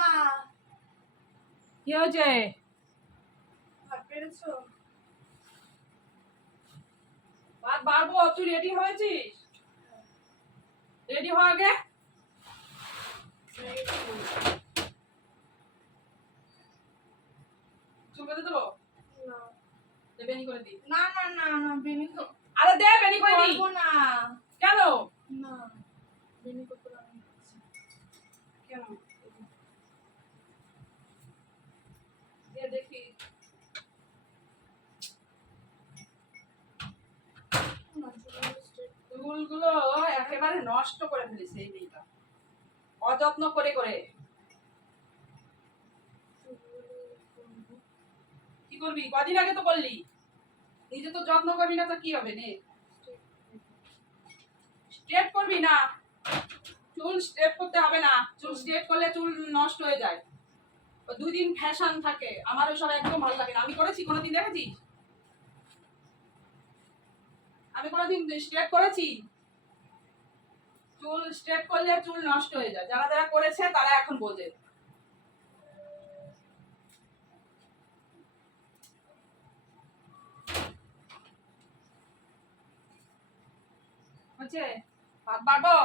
মা কি হয়েছে? ভাত পেরেছো? ভাত বাড়বো, তুই রেডি হয়েছিস? রেডি হ আগে। চুল বেঁধে দেবো? না দে বেনি করে দি। না না না না বেনি আরে দে বেনি করে দি। করবো না। কেন? না বেনি করতে পারবো না। কেন? দে দেখি। চুলগুলো একেবারে নষ্ট করে ফেলিস এই মেয়েটা, অযত্ন করে করে। কি করবি? কদিন আগে তো বললি নিজে তো যত্ন করবি না, তো কি হবে? নে স্ট্রেট করবি না, চুল স্ট্রেট করতে হবে না। চুল স্ট্রেট করলে চুল নষ্ট হয়ে যায়, দুদিন ফ্যাশন থাকে। আমার ওইসব একদম ভালো লাগে না। আমি করেছি কোনোদিন? দেখেছিস আমি কোনোদিন স্ট্রেট করেছি? চুল স্ট্রেট করলে চুল নষ্ট হয়ে যায়। যারা যারা করেছে তারা এখন বোঝে। হচ্ছে ভাত বাড়বো?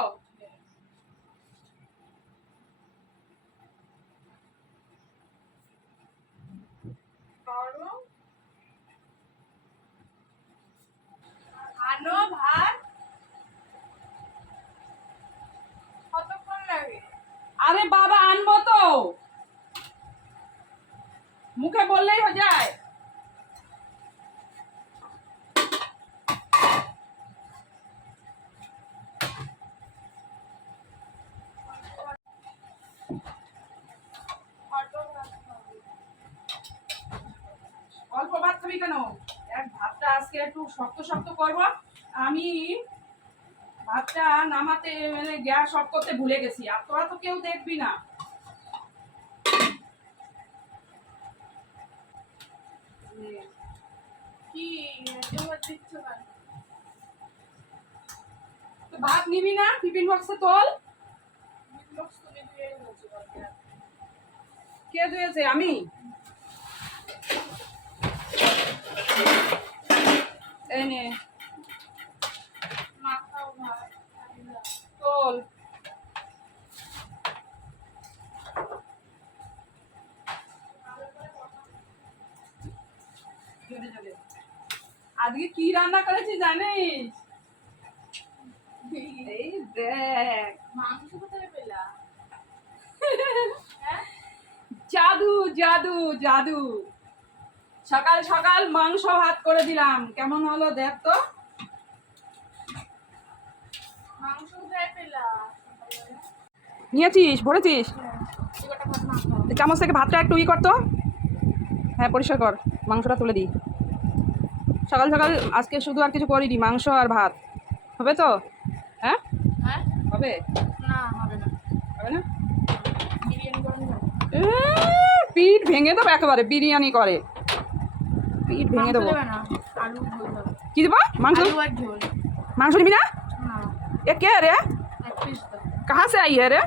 আনো ভাত কতক্ষণ লাগে? আরে বাবা আনবো তো, মুখে বললেই হয়ে যায়। অল্প ভাত খাবি কেন? এক ভাতটা আজকে একটু শক্ত শক্ত করবো। আমি ভাতটা নামাতে মানে গ্যাস অফ করতে ভুলে গেছি, আর তোরা তো কেউ দেখবি না। কি এবার দিচ্ছ কেন? তো ভাত নিবি না? টিফিন বক্সে তোল। বিপ্লব তুমি দিয়ে গেছো কালকে। কে ধুয়েছে? আমি? এই নে মাখাও ভাত তোল। আজকে কি রান্না করেছি জানিস? এই দেখ, মাংস কোথায় পেলা? হ্যাঁ জাদু জাদু জাদু। সকাল সকাল মাংস ভাত করে দিলাম, কেমন হলো দেখ তো। মাংস কোথায় পেলা? নিয়েছিস? ভরেছিস? এবারটা ভাত মাখাও। চামচ থেকে ভাতটা একটু করতো। হ্যাঁ পরিষ্কার কর, মাংসটা তুলে দিই। সকাল সকাল আজকে শুধু আর কিছু করিনি, মাংস আর ভাত হবে তো? হ্যাঁ হ্যাঁ হবে। না হবে না। হবে না? বিরিয়ানি করে নিও। পিঠ ভেঙে দেবো একেবারে, বিরিয়ানি করে পিঠ ভেঙে দেবো। দেবে না, আলু ঝোল দাও। কি দেবো? মাংস? আলু আর ঝোল। मांस नहीं मिला? না ये क्या है रे? এক পিস দাও। कहाँ से आई है रे?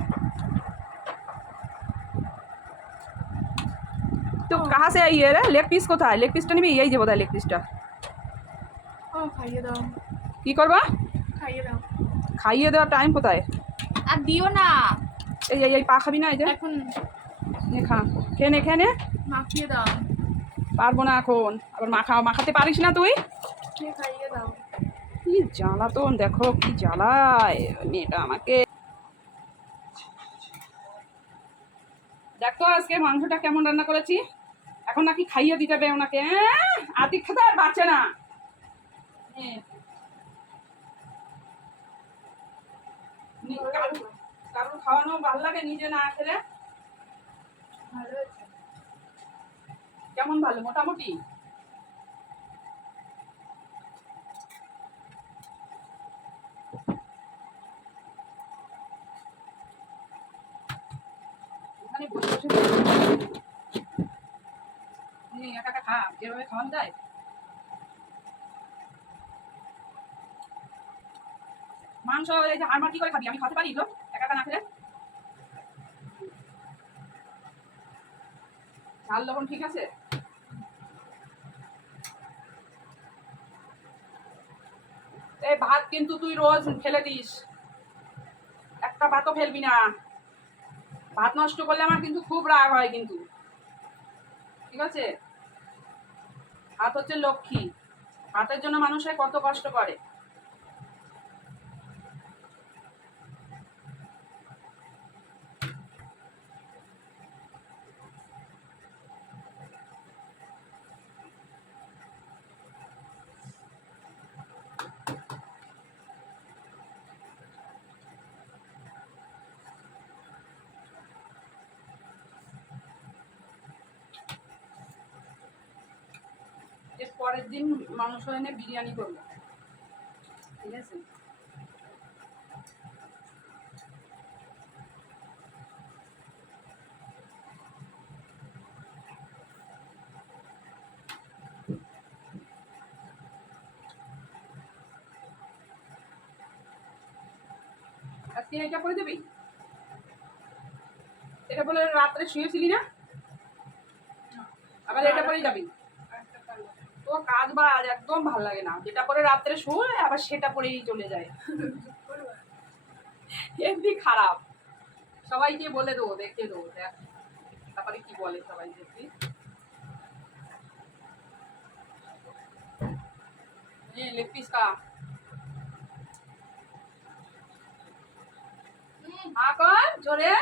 तो कहाँ से आई है रे? लेग पीस को था, लेग पीस टा नहीं यही जे बोधा लेग पीस टा ও খাইয়ে দাও। की करबा? খাইয়ে দাও। खाइए देওয়ার টাইম কোথায়? আর দিও না এই পা খাবি না? এই যে এখন, নে খা, খেয়ে নে। মাখিয়ে দাও। পারবো না এখন, আবার মাখাতে পারিস না তুই? খেয়ে খাইয়ে দাও। কি জ্বালাতন, দেখো কি জ্বালায় মেয়েটা আমাকে। দেখো আজকে মাংসটা কেমন রান্না করেছি। এখন নাকি খাইয়ে দিতে হবে ওনাকে। আদি খেতে আর বাঁচে না। কারণ খাওয়ানো ভালো লাগে, নিজে না খেলে। ভালো হয়েছে। কেমন ভালো? মোটামুটি। এখানে বসে বসে একা একা খা, যেভাবে খাওয়ানো যায়। মাংস এই যে হাড়মার কি করে খাবি? আমি খাতে পারি তো একা একা না খেলে? ঝাল লবণ ঠিক আছে? এই ভাত কিন্তু তুই রোজ ফেলে দিস, একটা ভাতও ফেলবি না। ভাত নষ্ট করলে আমার কিন্তু খুব রাগ হয় কিন্তু, ঠিক আছে? ভাত হচ্ছে লক্ষ্মী, ভাতের জন্য মানুষের কত কষ্ট করে। এর পরের দিন মাংস এনে বিরিয়ানি করবো, ঠিক আছে? আজকে এটা করে দিবি? এটা বলে রাত্রে শুয়েছিলি না, আবার এটা পরেই যাবি? তো কাজ বাজ একদম ভালো লাগে না, যেটা পরে রাত্রে শুয়ে আবার সেটা পরেই চলে যায়। এমনি খারাপ। সবাইকে বলে দেবো, দেখে দেবো, দেখ তারপরে কি বলে সবাই, দেখবি। লেগ পিস কা কর জোরে।